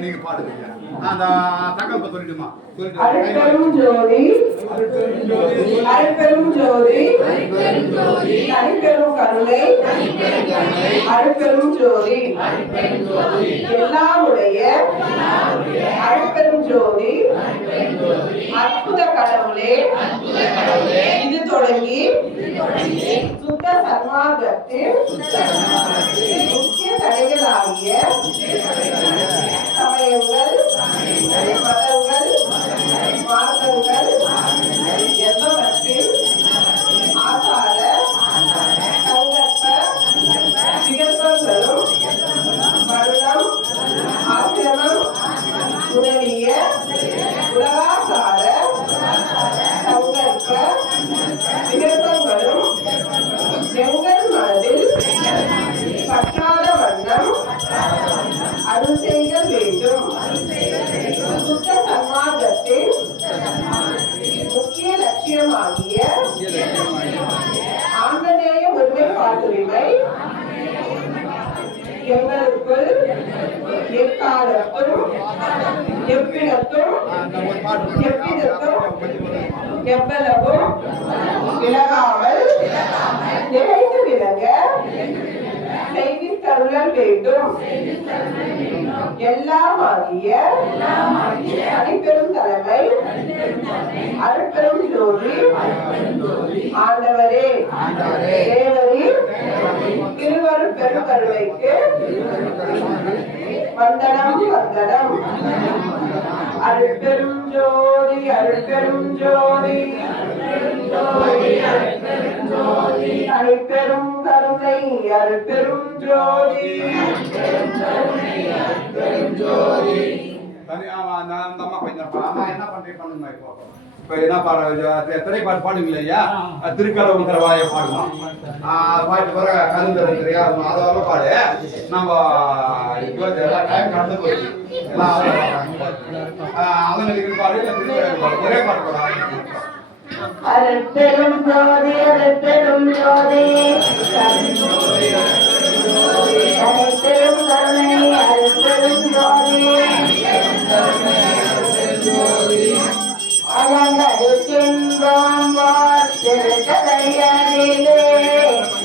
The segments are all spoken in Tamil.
நீங்க பாடுங்க அந்த தகவல் சொல்லிட்டுமா அருட்பெரும் ஜோதி அருட்பெரும் ஜோதி தனிப்பெரும் கருணை அருட்பெரும் ஜோதி எல்லாருடைய அருட்பெரும் ஜோதி கடவுளே. இது தொடங்கி சுத்த சன்மார்க்கத்தில் முக்கிய தடைகளாகிய எக்காலத்தும் எவ்விடத்தும் எவ்விதத்தும் எவ்வளவும் விலகாமல் விலக செய்தித்தருளல் வேண்டும். எல்லாமாகிய அனைப்பெரும் தலைமை அருட்பெரும் ஜோதி ஆண்டவரே. தேவரி திருவருட் பெருங்கருணைக்கு வந்தனம் வந்தனம். அருட்பெரும் ஜோதி அருட்பெரும் ஜோதி. அருட்பெரும் கருணை அருட்பெரும் ஜோதி. சரி, அந்த அம்மா கொஞ்சம் என்ன இப்போ. இப்போ என்ன பாட பாடுங்களே ஐயா? திருக்கடவுள் தரவாய பாடுவோம் ஆஹ் பாட்டு பிற கருந்தரு தெரியா? அதெல்லாம் பாடு. நம்ம இப்போ எல்லாம் டைம் கடந்து போயிடுச்சு எல்லாம் அவங்களுக்கு பாடு இல்லை திருக்கடவுள் பாடு. ஒரே பாட்டு பாடு அருட்பெரும் ஜோதி அருட்பெரும் ஜோதி. அருட்பெரும் கருணை அருட்பெரும் ஜோதி. திருக்கதையரிலே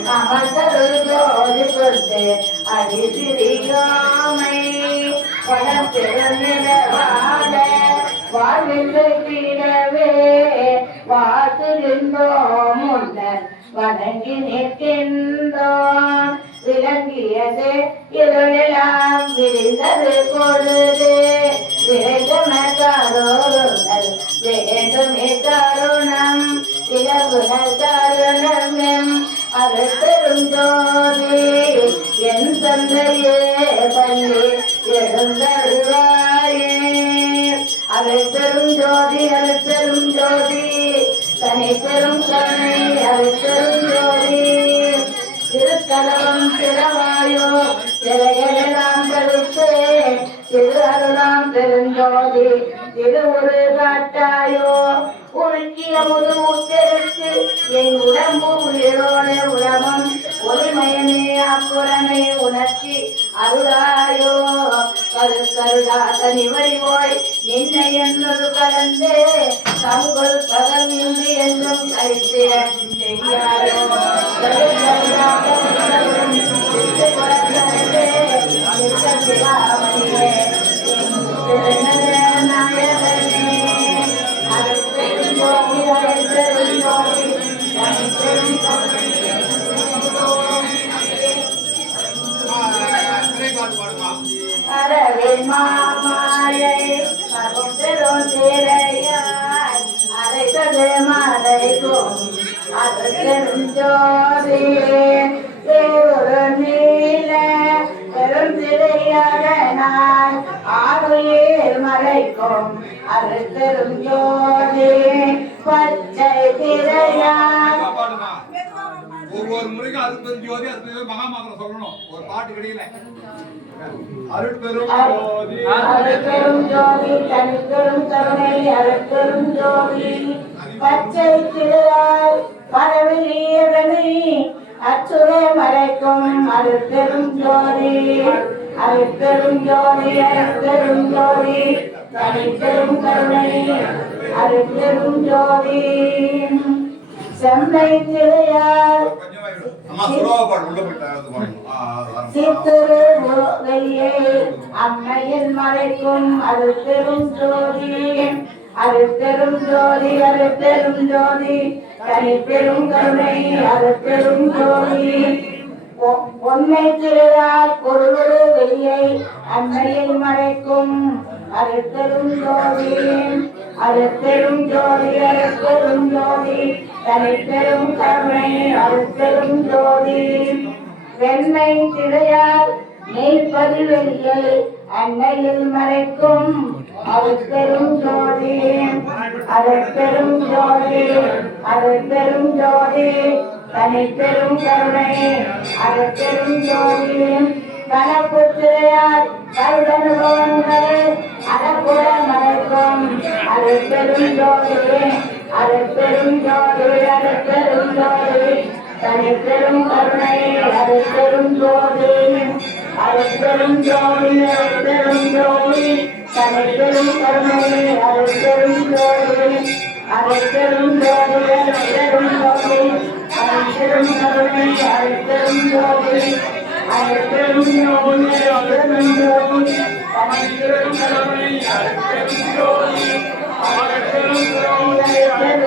அமர்ந்தரு ஜோதி கொடுத்து அடிசிறியாமை வாழ்வில்லை தீரவே வாழ்த்துகின்றோம் முன்னர் வணங்கி நிற்கின்றோம் விளங்கியது இருளெல்லாம் விரிந்தது பொழுது. வேண்டும் கருணல் வேண்டும் தருணம் இலகுணல் கருணம் அறுத்தரும் ஜோதி. என் தந்தையே பள்ளி எழுந்தருவாயே. அழைத்தரும் ஜோதி அழைத்தரும் ஜோதி. தனி பெரும் கருணை அழைத்தரும் ஜோதி. திருக்கலவம் திறவாயோ திரையெல்லாம் கருத்து திரு அருளாம் பெருஞ்சோதி திருவுரு காட்டாயோ உருக்கிய முது என் உடம்பு உயிரோடு உடம்பும் ஒளிமயமே அப்புறமே உணர்ச்சி அருளாயோ. கரு கருடாத நிவழிவோய் நின்னை என்னொரு கலந்து தங்கள் பகல் இன்று என்றும் கழித்திட செய்யாயோ. நாயகன் அரவின் மாமாயை மகுந்தரும் திரையாய் அரைத்தது மறைக்கும் அது ஜோதியே தேவரு நீல பெரும் திரையதனாய் ஆறுயிர் மறைக்கும். அருத்தரும் ஜோதி பச்சை திரையாய் ஒவ்வொரு முறைக்கும் அது பெரும் ஜோதி அது பெரும் மகாமந்திரம் சொல்லணும் ஒரு பாட்டு கிடையில அருட்பெரும் ஜோதி அருட்பெரும் ஜோதி தனிப்பெரும் கருணை அருட்பெரும் ஜோதி பச்சை திரையாய் பரவலியதனை அச்சுரை மறைக்கும் அருட்பெரும் ஜோதி அருட்பெரும் ஜோதி அருட்பெரும் ஜோதி தனிப்பெரும் கருணை அருட்பெரும் ஜோதி செம்மை திரையார் அம்மா சுலோக பாடு உள்ள போயிட்டா அது பாருங்க. ஆ, அது. சித்திரு வெளியே மறைக்கும் அருட்பெரும் ஜோதி. ஜோதி அருட்பெரும் ஜோதி. தனிப்பெரும் கருணை அருட்பெரும் ஜோதி. ஒ- ஒன்னை திருநாள் பொருளொரு வெளியை அன்னையில் மறைக்கும் அருட்பெரும் ஜோதி. அருட்பெரும் ஜோதி ஜோதி. தனிப்பெரும் கருணை அருட்பெரும் ஜோதி. வெண்மை திரையால் மெய்ப்பதி வெளியை அன்னையில் மறைக்கும் அருட்பெரும் ஜோதி. அருட்பெரும் ஜோதி அருட்பெரும் ஜோதி. தனிப்பெரும் கருணை அருட்பெரும் ஜோதி. கணப்பு திரையால் கருடனுபவங்களை அடப்புற மறைக்கும் அருட்பெரும் ஜோதி அருட்பெரும் ஜோதி. அருட்பெரும் ஜோதி. தனிப்பெரும் கருணை அருட்பெரும் ஜோதி அருட்பெரும் ஜோதி அருட்பெரும் ஜோதி தனிப்பெரும் கருணை அருட்பெரும் ஜோதி அருட்பெரும் ஜோதி அருட்பெரும் ஜோதி அருட்பெரும் கருணை அருட்பெரும் ஜோதி அருட்பெரும் ஜோதி அருட்பெரும் ஜோதி தனிப்பெரும் கருணை அருட்பெரும் ஜோதி அருட்பெரும் ஜோதி